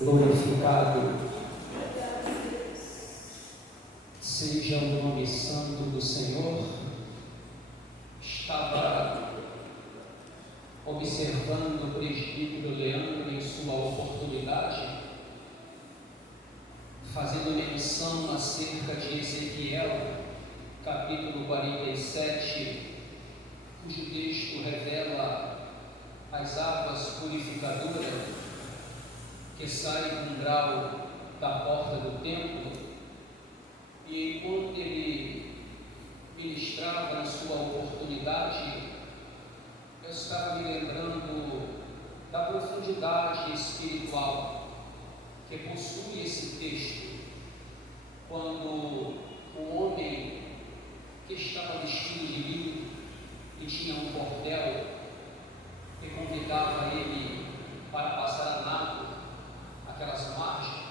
glorificado seja o nome santo do Senhor. Estava observando o presbítero Leandro em sua oportunidade, fazendo menção acerca de Ezequiel, capítulo 47, cujo texto revela as águas purificadoras que saem do umbral da porta do templo. E enquanto ele ministrava na sua oportunidade, eu estava me lembrando da profundidade espiritual que possui esse texto, quando o homem que estava vestido de linho e tinha um cordel que convidava ele para passar a nado aquelas margens,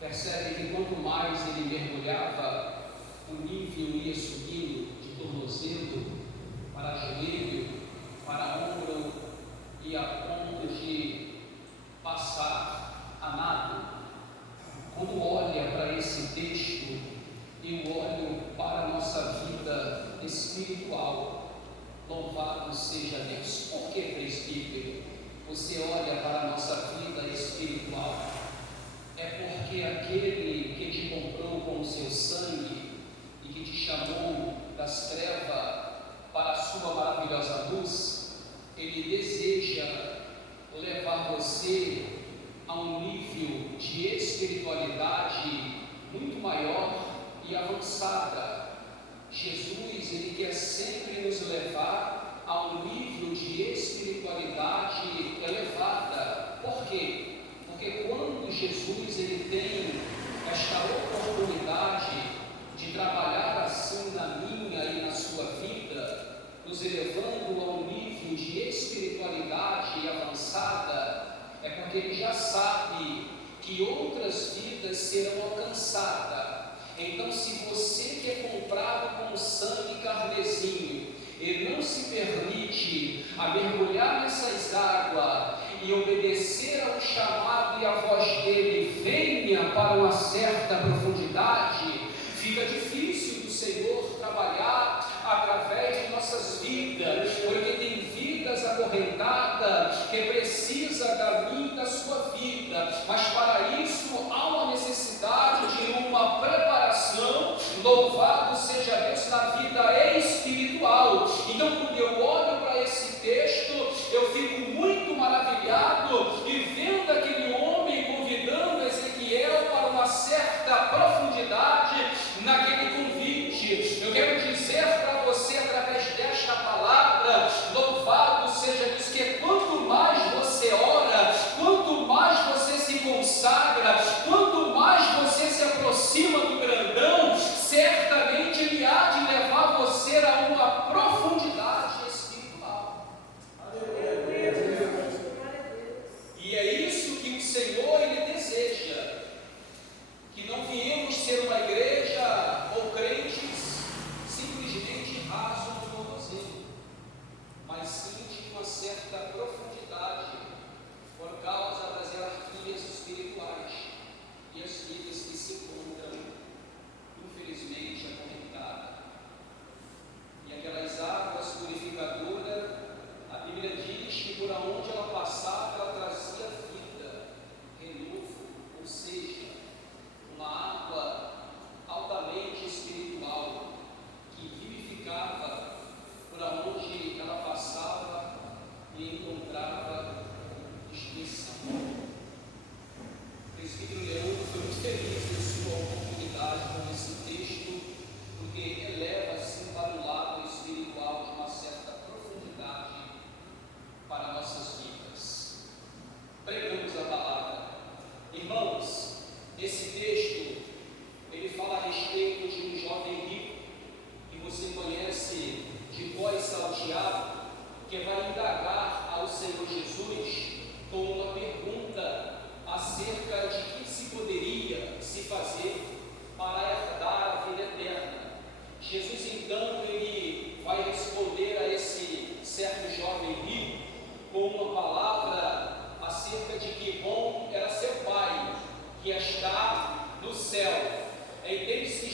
percebe que quanto mais ele mergulhava, o nível ia subindo de tornozelo para joelho, para ombro, e a ponto de passar a nado. Quando olha para esse texto, eu olho para a nossa vida espiritual. Louvado seja Deus. Por que, presbítero, você olha para a nossa vida espiritual? É porque aquele que te comprou com o seu sangue e que te chamou das trevas para a sua maravilhosa luz, ele deseja levar você a um nível de espiritualidade muito maior e avançada. Jesus, ele quer sempre nos levar a um nível de espiritualidade elevada. Por quê? Porque quando Jesus ele tem esta oportunidade de trabalhar assim na minha e na sua vida, nos elevando a um nível de espiritualidade avançada, é porque ele já sabe que outras vidas serão alcançadas. Então, se você que é comprado com sangue carmesim, ele não se permite a mergulhar nessas águas e obedecer ao chamado e à voz dele, venha para uma certa profundidade, fica difícil do Senhor trabalhar através de nossas vidas, porque tem vidas acorrentadas que precisa da minha e da sua vida, mas para isso há uma necessidade de uma preparação. Louvado seja Deus na vida espiritual. Então, quando eu olho para esse texto, eu fico muito maravilhado e vendo aquele homem convidando Ezequiel para uma certa profundidade naquele convite. Eu quero dizer para você, através desta palavra, louvado seja Deus, que quanto mais você ora, quanto mais você se consagra, quanto mais você se aproxima do grandão, certamente ele há de levar você a uma profundidade espiritual. E é isso que o Senhor ele deseja, que não viemos ser uma igreja ou crentes simplesmente raso no tornozelo, mas sim de uma certa profundidade, por causa das hierarquias espirituais e as vidas que se encontram, infelizmente, acorrentadas. E aquelas águas purificadoras, a Bíblia diz que por onde ela passava, ela trazia vida, renovo, ou seja, uma água altamente espiritual, que vivificava por onde ela passava e encontrava destruição. O presbítero Leandro foi muito feliz em sua oportunidade com esse texto, porque eleva assim para o lado espiritual de uma certa profundidade para nossas vidas. Pregamos a palavra. Irmãos, esse texto ele fala a respeito de um jovem rico que você conhece de voz salteada, que vai indagar ao Senhor Jesus com uma pergunta acerca de que se poderia se fazer para herdar a vida eterna. Jesus então ele vai responder a esse certo jovem rico com uma palavra acerca de que bom era seu pai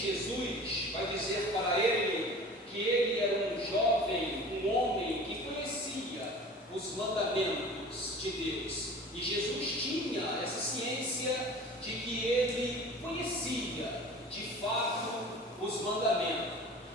Jesus vai dizer para ele que ele era um jovem, um homem que conhecia os mandamentos de Deus. E Jesus tinha essa ciência de que ele conhecia de fato os mandamentos.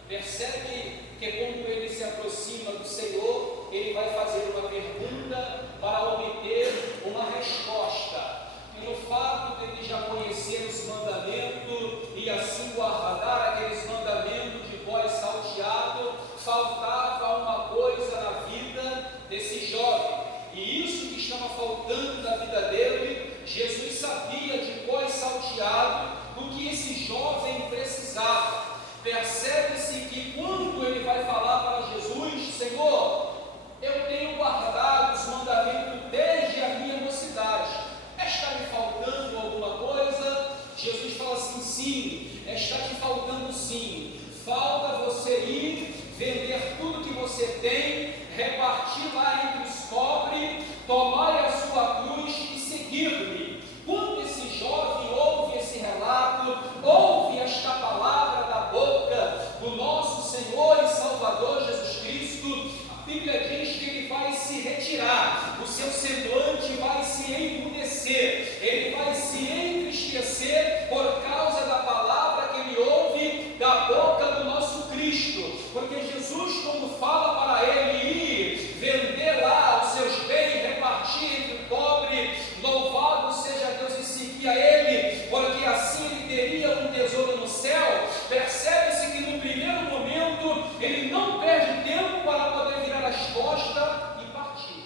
Percebe que quando ele se aproxima do Senhor, ele vai fazer uma pergunta para obter uma resposta. Pelo fato de ele já conhecer os mandamentos e assim guardar aqueles mandamentos de voz salteado, faltava uma coisa na vida desse jovem. E isso que estava faltando na vida dele, Jesus sabia de voz salteado do que esse jovem precisava. Percebe-se que quando ele vai falar para Jesus: Senhor, eu tenho guardado os mandamentos desde a minha mocidade, está me faltando alguma coisa? Jesus fala assim: sim, está te faltando sim. Falta você ir vender tudo que você tem, repartir lá entre os pobres, tomar a sua cruz e seguir-me. Quando esse jovem ouve esse relato, ouve esta palavra da boca do nosso Senhor e Salvador Jesus Cristo, a Bíblia diz que ele vai se retirar, o seu semblante vai se emudecer, ele vai se entristecer por causa da palavra que ele ouve da boca do nosso Cristo, porque Jesus, quando fala para ele ir vender lá os seus bens, repartir entre o pobre, louvado seja Deus, e seguir a ele, porque assim ele teria um tesouro no céu. Percebe-se que no primeiro momento ele não perde tempo para poder virar as costas e partir.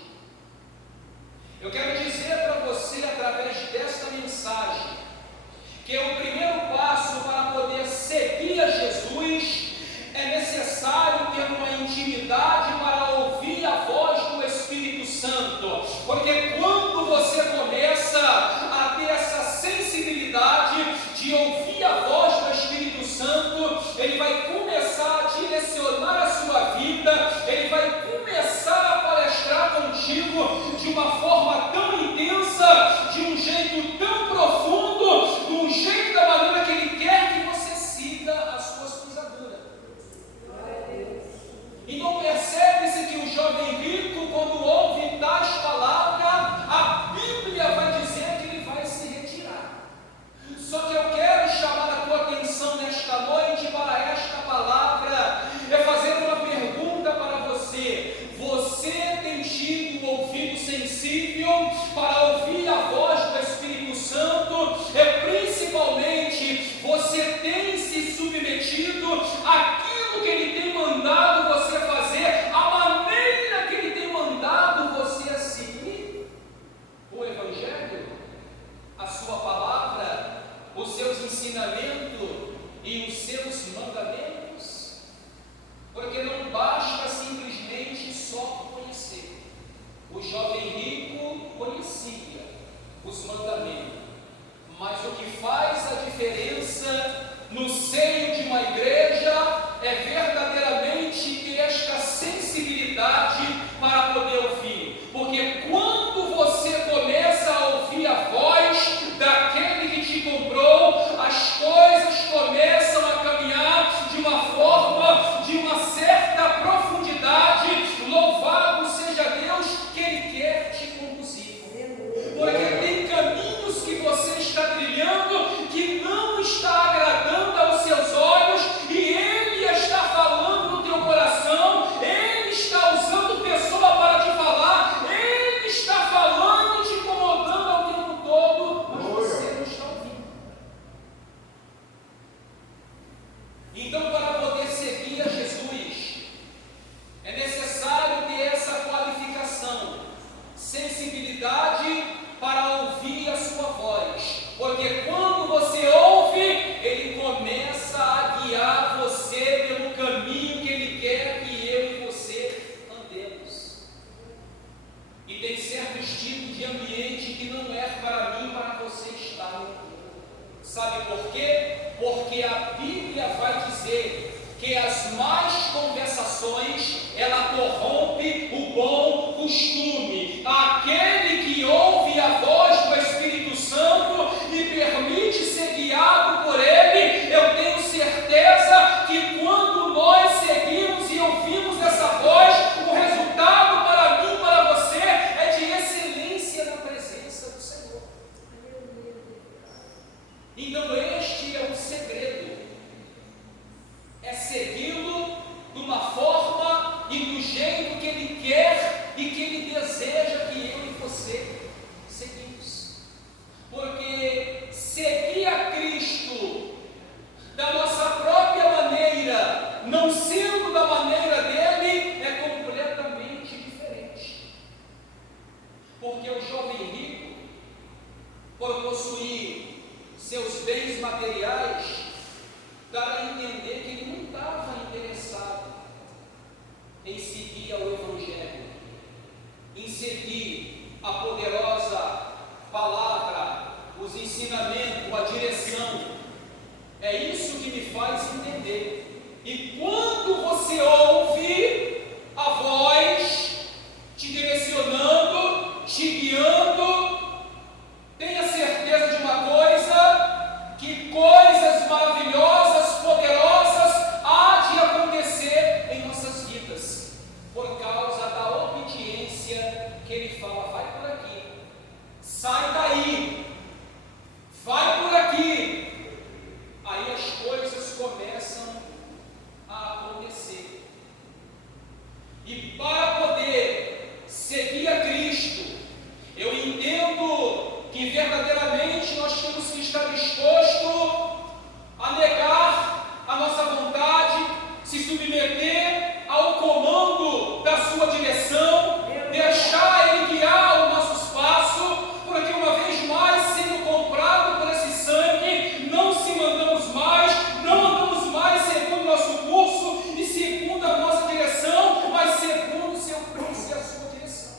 Eu quero dizer para você, através desta mensagem, que o primeiro passo para poder seguir a Jesus é necessário ter uma intimidade para ouvir a voz do Espírito Santo, porque quando você começa a ter essa sensibilidade de ouvir a voz do Espírito Santo, ele vai começar a direcionar a sua vida, ele vai começar a palestrar contigo de uma forma tão intensa, de um jeito tão profundo, de um jeito da maneira que ele quer que você siga as suas pisaduras. Então percebe-se que o jovem rico, quando ouve tais palavras, a Bíblia vai dizer que ele vai se retirar. Só que eu quero chamar a tua atenção nesta noite para esta palavra, é fazer uma pergunta para você. Você tem tido um ouvido sensível para ouvir a voz do Espírito Santo? Principalmente, você tem se submetido àquilo que ele tem mandado você fazer, a maneira que ele tem mandado você a seguir? O Evangelho, a sua palavra, os seus ensinamentos e os seus mandamentos? Porque não basta simplesmente só conhecer. O jovem rico conhecia os mandamentos, mas o que faz a diferença no seio de uma igreja é verdadeiramente ter esta sensibilidade para poder ouvir, porque quando você começa a ouvir a voz daquele que te comprou, as coisas começam a caminhar de uma forma, de uma certa profundidade. Louvado seja Deus, que ele quer te conduzir, porque tem caminhos que você está trilhando que não está agradando aos seus olhos, e ele está falando no teu coração, ele está usando pessoa para te falar, ele está falando e te incomodando ao tempo todo, mas você não está ouvindo. Então, para poder seguir a Jesus, é necessário ter essa qualificação, sensibilidade para ouvir a sua voz, porque quando você ouve, ele começa a guiar você pelo caminho que ele quer que eu e você andemos. E tem certos tipos de ambiente que não é para mim, para você estar. Sabe por quê? Porque a Bíblia vai dizer que as más conversações, ela corrompe o bom costume. Aquele que ouve a voz do Espírito Santo e permite ser guiado por ele, eu tenho certeza por possuir seus bens materiais, dar a entender que ele não estava interessado em seguir ao Evangelho, em seguir a poderosa palavra, os ensinamentos, a direção. É isso que me faz entender. E quando você ouve a voz te direcionando, te guiando, tenha certeza de uma coisa, que coisas maravilhosas, poderosas há de acontecer em nossas vidas, por causa da obediência que ele fala: vai por aqui, sai daí, vai por aqui. Aí as coisas começam a acontecer. E para poder seguir a Cristo, eu entendo que verdadeiramente nós temos que estar disposto a negar a nossa vontade, se submeter ao comando da sua direção, deixar Ele guiar os nossos passos, porque uma vez mais, sendo comprado por esse sangue, não se mandamos mais, não andamos mais segundo o nosso curso e segundo a nossa direção, mas segundo o seu curso e a sua direção.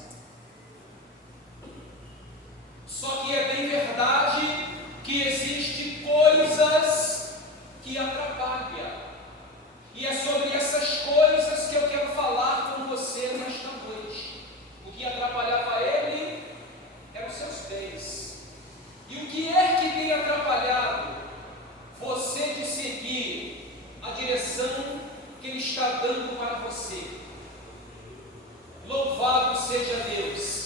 Só que é bem verdade que existem coisas que atrapalham, e é sobre essas coisas que eu quero falar com você nesta noite. O que atrapalhava ele eram os seus bens. E o que é que tem atrapalhado você de seguir a direção que Ele está dando para você? Louvado seja Deus!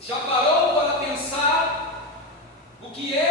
Já parou para pensar o que é